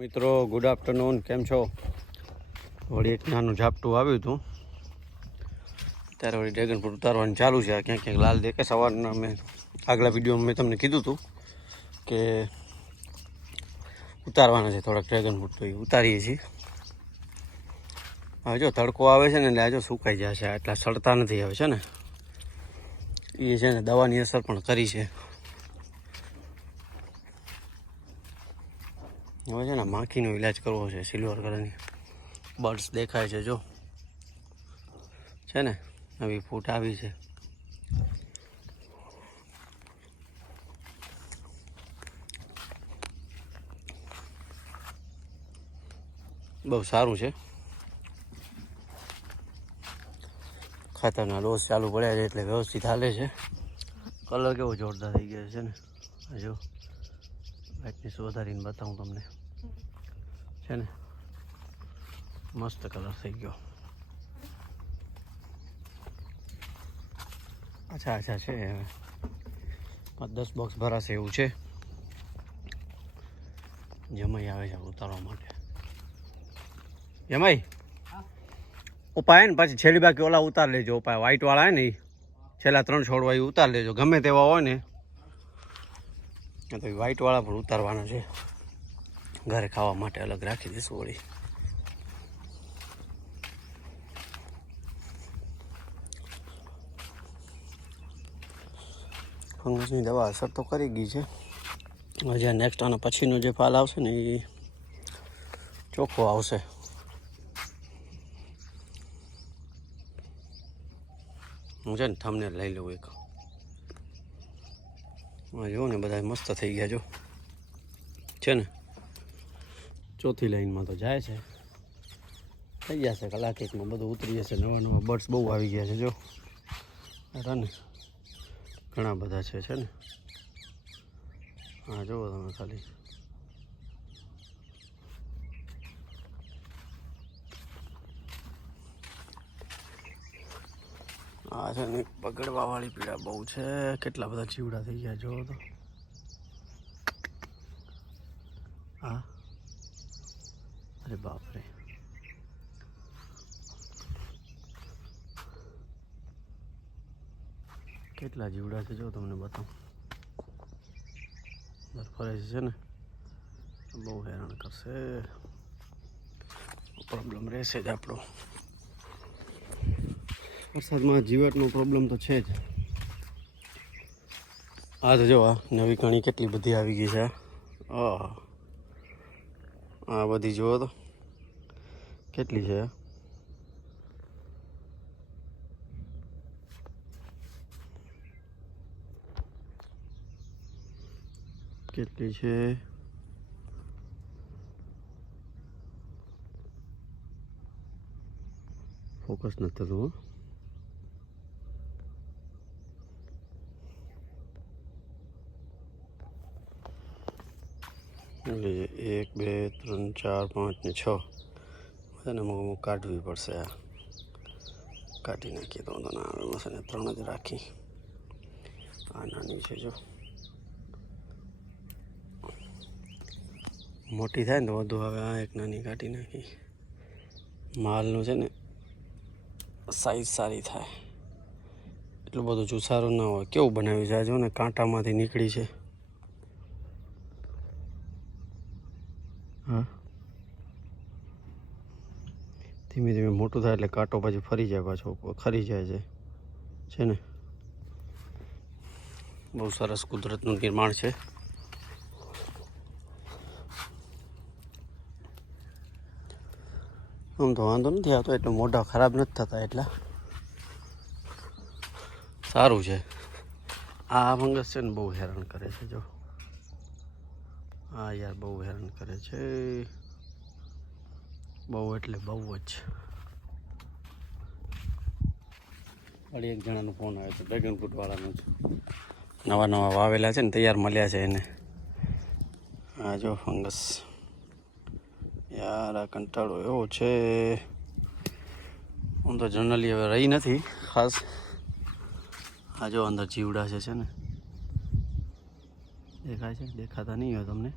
મિત્રો good afternoon, કેમ છો? વળી એક નાનું ઝાપટું આવ્યું હતું, ત્યારે વળી ડ્રેગન ફ્રૂટ ઉતારવાનું ચાલુ છે. ક્યાંક ક્યાંક લાલ દેખે. સવારના મેં આગલા વિડીયોમાં મેં તમને કીધું હતું કે ઉતારવાના છે થોડાક ડ્રેગન ફ્રૂટ, તો એ ઉતારીએ છીએ. હવે જો તડકો આવે છે ને એટલે આ જો સુકાઈ જાય છે, એટલા સડતા નથી હવે છે ને. એ છે ને દવાની અસર પણ કરી છે. હવે છે ને માખીનો ઈલાજ કરવો છે. સિલ્વર કલરની બર્ડ્સ દેખાય છે જો, છે ને નવી ફૂટ આવી છે. બહુ સારું છે. ખાતરના ડોઝ ચાલુ પડ્યા છે એટલે વ્યવસ્થિત હાલે છે. કલર કેવો જોરદાર થઈ ગયો છે ને. જો બ્રાઇટનેસ વધારીને બતાવું તમને, છે ને મસ્ત કલર થઈ ગયો. અચ્છા છે હવે 10 બોક્સ ભરાશે એવું છે. જમાઈ આવે છે ઉતારવા માટે. જમાઈ ઉપાય ને પછી છેલ્લી બાકી ઓલા ઉતાર લેજો. ઉપાય વ્હાઈટ વાળા હે ને એ છેલ્લા 3 છોડવા એ ઉતાર લેજો. ગમે તેવા હોય ને તો એ વ્હાઈટ વાળા પણ ઉતારવાના છે. ઘરે ખાવા માટે અલગ રાખી દઈશું. વળી ફંગસની દવા અસર તો કરી ગઈ છે. હજી નેક્સ્ટ આના પછીનો જે ફાલ આવશે ને એ ચોખ્ખો આવશે. હું છે ને થંબનેલ લઈ લઉં એક. જો ને બધા મસ્ત થઈ ગયા જો, છે ને. ચોથી લાઈનમાં તો જાય છે, થઈ જશે કલાક એકમાં બધું ઉતરી જશે. નવા બર્ડ્સ બહુ આવી ગયા છે જો, હતા ને ઘણા બધા છે ને. હા જુઓ તમે ખાલી. હા છે ને પકડવા વાળી પીડા બહુ છે. કેટલા બધા ચીવડા થઈ ગયા જો તો. હા અરે બાપરે, કેટલા જીવડા છે જો તમને બતાવું. ફરે છે ને, બહુ હેરાન કરશે. પ્રોબ્લેમ રહેશે જ આપણો. વરસાદમાં જીવાતનો પ્રોબ્લેમ તો છે જ. આ તો જો આ નવી કણી કેટલી બધી આવી ગઈ છે. આ બધી જુઓ તો કેટલી છે. કેટલી છે. ફોકસ નથી થતું. એટલે 1 2 3 4 5 ને 6 બધાને અમુક કાઢવી પડશે. આ કાઢી નાખીએ તો ના આવે. મસાને 3 જ રાખી. આ નાની છે જો, મોટી થાય ને તો વધુ આવે. આ એક નાની કાઢી નાખી. માલનું છે ને સાઈઝ સારી થાય, એટલું બધું ચુસારું ના હોય. કેવું બનાવ્યું છે આ જો ને, કાંટામાંથી નીકળી છે. હા ધીમે ધીમે મોટું થાય એટલે કાંટો પછી ફરી જાય, પાછો ખરી જાય છે ને. બહુ સરસ કુદરતનું નિર્માણ છે. આમ તો વાંધો નથી આવતો, એટલે મોઢા ખરાબ નથી થતા, એટલા સારું છે. આ ફંગસ છે ને બહુ હેરાન કરે છે જો. હા યાર બહુ હેરાન કરે છે, બહુ એટલે બહુ જ. વળી એક જણાનો ફોન આવ્યો હતો, ડ્રેગન ફ્રૂટ વાળાનો છે. નવા વાવેલા છે ને, તૈયાર મળ્યા છે એને. હા જો ફંગસ. યાર આ કંટાળો એવો છે. હું તો જનરલી હવે રહી નથી ખાસ. આ જો અંદર જીવડા છે ને, દેખાય છે? દેખાતા નહીં હોય તમને.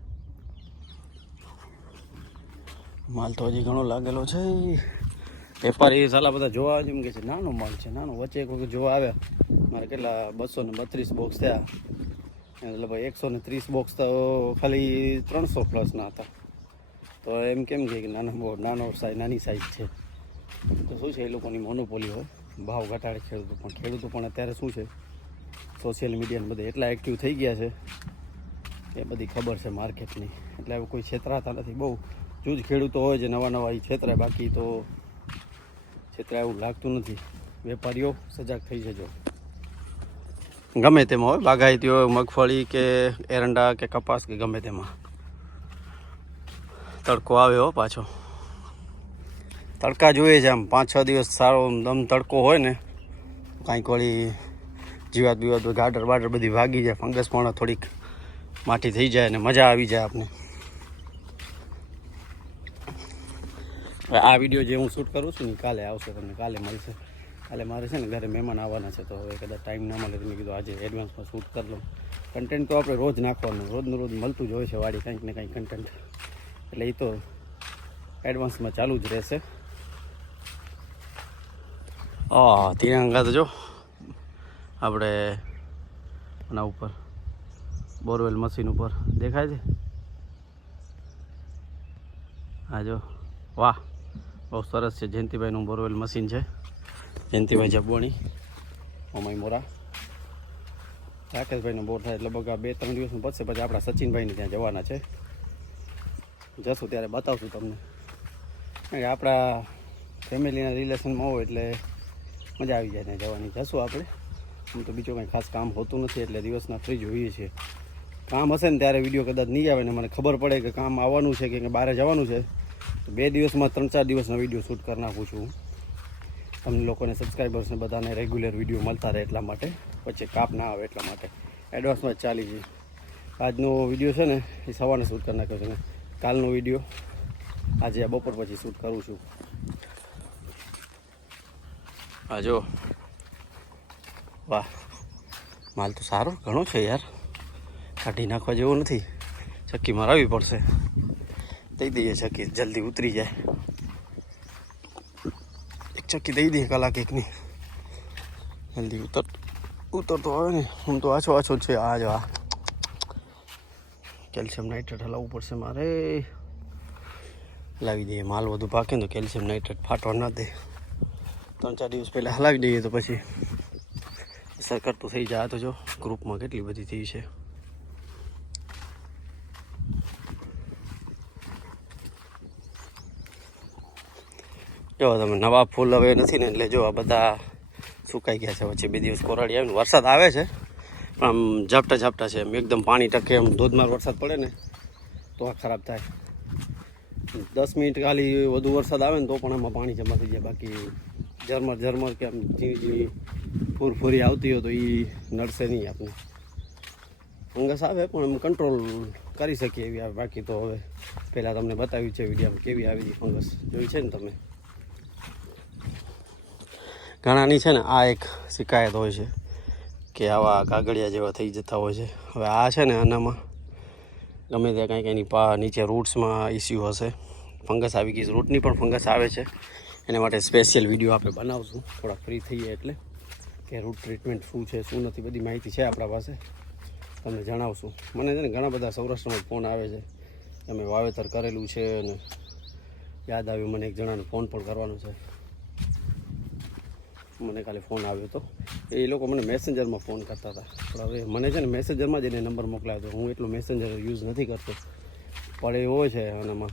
માલ તો હજી ઘણો લાગેલો છે. વેપારી સાલા બધા જોવા જેમ કે છે નાનો માલ છે, નાનો. વચ્ચે એક વખત જોવા આવ્યા, મારે કેટલા 232 બોક્સ થયા, લગભગ 130 બોક્સ તો ખાલી 300 પ્લસના હતા. તો એમ કેમ કે નાની સાઈઝ છે. તો શું છે, એ લોકોની મોનોપોલી હોય, ભાવ ઘટાડે ખેડૂતો પણ અત્યારે શું છે, સોશિયલ મીડિયાને બધે એટલા એક્ટિવ થઈ ગયા છે એ બધી ખબર છે માર્કેટની, એટલે હવે કોઈ છેતરાતા નથી. બહુ જૂજ ખેડૂતો હોય છે નવા એ છેતરાય, બાકી તો છેતરાય એવું લાગતું નથી. વેપારીઓ સજાગ થઈ જજો. ગમે તેમાં હોય, બાગાયતી હોય, મગફળી કે એરંડા કે કપાસ કે ગમે તેમાં. તડકો આવે હો પાછો, તડકા જોઈએ છે. આમ 5-6 દિવસ સારો દમ તડકો હોય ને, કાંઈક વળી જીવાત બીવાત ગાડર બાડર બધી ભાગી જાય, ફંગસ પણ થોડીક માટી થઈ જાય ને મજા આવી જાય આપને. આ વિડીયો જે હું શૂટ કરું છું ને કાલે આવશે, તમને કાલે મળશે. કાલે મારે છે ને ઘરે મહેમાન આવવાના છે, તો હવે કદાચ ટાઈમ ના મળે તો મેં કીધું આજે એડવાન્સમાં શૂટ કરી લઉં. કન્ટેન્ટ તો આપણે રોજ નાખવાનું, રોજનું રોજ મળતું જ હોય છે વાડી કંઈક ને કંઈક કન્ટેન્ટ, એટલે એ તો એડવાન્સમાં ચાલુ જ રહેશે. તિરંગા તો જો આપણે આના ઉપર બોરવેલ મશીન ઉપર દેખાય છે. હા જો, વાહ, બહુ સરસ છે. જયંતિભાઈનું બોરવેલ મશીન છે. જયંતિભાઈ જબોણી, ઓમાઈ મોરા. રાકેશભાઈનો બોર થાય લગભગ આ 2-3 દિવસનું પતશે, પછી આપણા સચિનભાઈને ત્યાં જવાના છે. જશું ત્યારે બતાવશું તમને, કારણ કે આપણા ફેમિલીના રિલેશનમાં હોય એટલે મજા આવી જાય ત્યાં જવાની. જશું આપણે. આમ તો બીજું કંઈ ખાસ કામ હોતું નથી, એટલે દિવસના ફ્રી જ હોઈએ છીએ. કામ હશે ને ત્યારે વિડીયો કદાચ નહીં આવે ને મને ખબર પડે કે કામ આવવાનું છે કે બહાર જવાનું છે, તો 2 દિવસમાં 3-4 દિવસના વિડીયો શૂટ કરી નાખું છું. તમને લોકોને સબસ્ક્રાઈબર્સને બધાને રેગ્યુલર વિડીયો મળતા રહે એટલા માટે, પછી કાપ ના આવે એટલા માટે એડવાન્સમાં જ ચાલી છે. આજનો વિડીયો છે ને એ સવારે શૂટ કરી નાખ્યો છે ને કાલનો વિડીયો આજે આ બપોર પછી શૂટ કરું છું. હા જો, વાહ, માલ તો સારો ઘણો છે યાર, કાઢી નાખવા જેવો નથી. ચક્કી મરાવવી પડશે, દઈ દઈએ ચક્કી, જલ્દી ઉતરી જાય. એક ચક્કી દઈ દઈએ કલાક એકની, જલ્દી ઉતરતો આવે ને. હું તો આછો જ છે. આ જો આ કેલ્શિયમ નાઇટ્રેટ હલાવવું પડશે મારે. હલાવી દઈએ, માલ વધુ પાકે ને તો કેલ્શિયમ નાઇટ્રેટ ફાટવા ના દે. 3-4 દિવસ પહેલાં હલાવી દઈએ તો પછી અસર કરતું થઈ જાય. તો જો ગ્રુપમાં કેટલી બધી થઈ છે. જો તમે નવા ફૂલ હવે નથી ને, એટલે જો આ બધા સુકાઈ ગયા છે. વચ્ચે 2 દિવસ કોરાડી આવે ને, વરસાદ આવે છે પણ આમ ઝાપટા છે, એમ એકદમ પાણી ટકે, એમ ધોધમાર વરસાદ પડે ને તો આ ખરાબ થાય. 10 મિનિટ ખાલી વધુ વરસાદ આવે ને તો પણ આમાં પાણી જમા થઈ જાય. બાકી ઝરમર કે આમ ઝીણી ફૂરફૂરી આવતી હોય તો એ નડશે નહીં આપણે. ફંગસ આવે પણ આમ કંટ્રોલ કરી શકીએ એવી આવે. બાકી તો હવે પહેલાં તમને બતાવ્યું છે વિડીયોમાં કેવી આવી હતી ફંગસ, જોઈ છે ને તમે. ઘણાની છે ને આ એક શિકાયત હોય છે કે આવા કાગળિયા જેવા થઈ જતા હોય છે. હવે આ છે ને આનામાં ગમે ત્યાં કાંઈક એની નીચે રૂટ્સમાં ઇસ્યુ હશે, ફંગસ આવી ગઈ. રૂટની પણ ફંગસ આવે છે, એના માટે સ્પેશિયલ વિડીયો આપણે બનાવશું થોડાક ફ્રી થઈએ એટલે, કે રૂટ ટ્રીટમેન્ટ શું છે શું નથી, બધી માહિતી છે આપણા પાસે, તમને જણાવશું. મને છે ને ઘણા બધા સૌરાષ્ટ્રમાં ફોન આવે છે કે અમે વાવેતર કરેલું છે, અને યાદ આવ્યું મને એક જણાનો ફોન પણ કરવાનો છે. મને કાલે ફોન આવ્યો હતો, એ લોકો મને મેસેન્જરમાં ફોન કરતા હતા, પણ હવે મને છે ને મેસેન્જરમાં જ એને નંબર મોકલાવ્યો હતો. હું એટલું મેસેન્જર યુઝ નથી કરતો, પણ એ હોય છે આનામાં.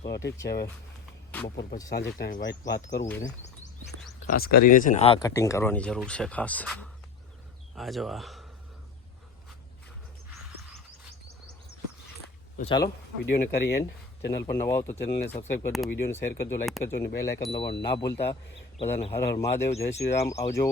તો ઠીક છે, હવે બપોર પછી સાંજે ટાઈમ વાત કરવું એને. ખાસ કરીને છે ને આ કટિંગ કરવાની જરૂર છે ખાસ. આ જો આ. તો ચાલો વિડીયોને કરી એન્ડ. ચેનલ પર નવા હો તો ચેનલને સબસ્ક્રાઈબ કરજો, વિડીયોને શેર કરજો, લાઈક કરજો અને બેલ આઇકન દબાવવાનું ના ભૂલતા. બધાને હર હર મહાદેવ, જય શ્રી રામ, આવજો.